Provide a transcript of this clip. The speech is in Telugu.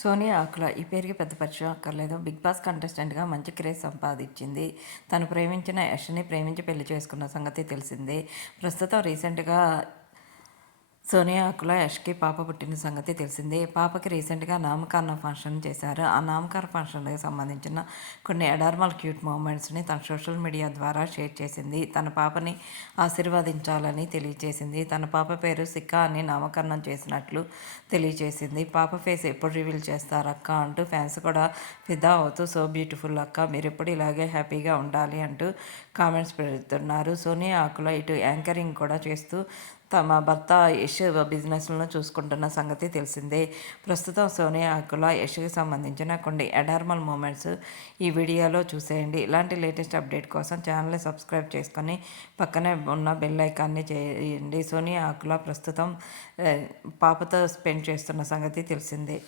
సోనియా ఆకుల ఈ పేరుకి పెద్ద పరిచయం అక్కర్లేదు. బిగ్ బాస్ కంటెస్టెంట్గా మంచి క్రేజ్ సంపాదించింది. తను ప్రేమించిన యష్ని ప్రేమించి పెళ్లి చేసుకున్న సంగతి తెలిసిందే. ప్రస్తుతం రీసెంట్గా సోనియా ఆకుల యష్కి పాప పుట్టిన సంగతి తెలిసిందే. పాపకి రీసెంట్గా నామకరణ ఫంక్షన్ చేశారు. ఆ నామకరణ ఫంక్షన్కి సంబంధించిన కొన్ని అడార్మల్ క్యూట్ మూమెంట్స్ని తన సోషల్ మీడియా ద్వారా షేర్ చేసింది. తన పాపని ఆశీర్వదించాలని తెలియజేసింది. తన పాప పేరు సిక్కా అని నామకరణం చేసినట్లు తెలియజేసింది. పాప ఫేస్ ఎప్పుడు రివీల్ చేస్తారు అక్క అంటూ ఫ్యాన్స్ కూడా ఫిదా అవుతూ సో బ్యూటిఫుల్ అక్క, మీరు ఎప్పుడు ఇలాగే హ్యాపీగా ఉండాలి అంటూ కామెంట్స్ పెడుతున్నారు. సోనియా ఆకుల ఇటు యాంకరింగ్ కూడా చేస్తూ తమ భర్త యష్ బిజినెస్లను చూసుకుంటున్న సంగతి తెలిసిందే. ప్రస్తుతం సోనియా ఆకుల యష్కి సంబంధించిన కొన్ని అడార్మల్ మూమెంట్స్ ఈ వీడియోలో చూసేయండి. ఇలాంటి లేటెస్ట్ అప్డేట్ కోసం ఛానల్ని సబ్స్క్రైబ్ చేసుకొని పక్కనే ఉన్న బెల్ ఐకాన్ని చేయండి. సోనియా ఆకుల ప్రస్తుతం పాపతో స్పెండ్ చేస్తున్న సంగతి తెలిసిందే.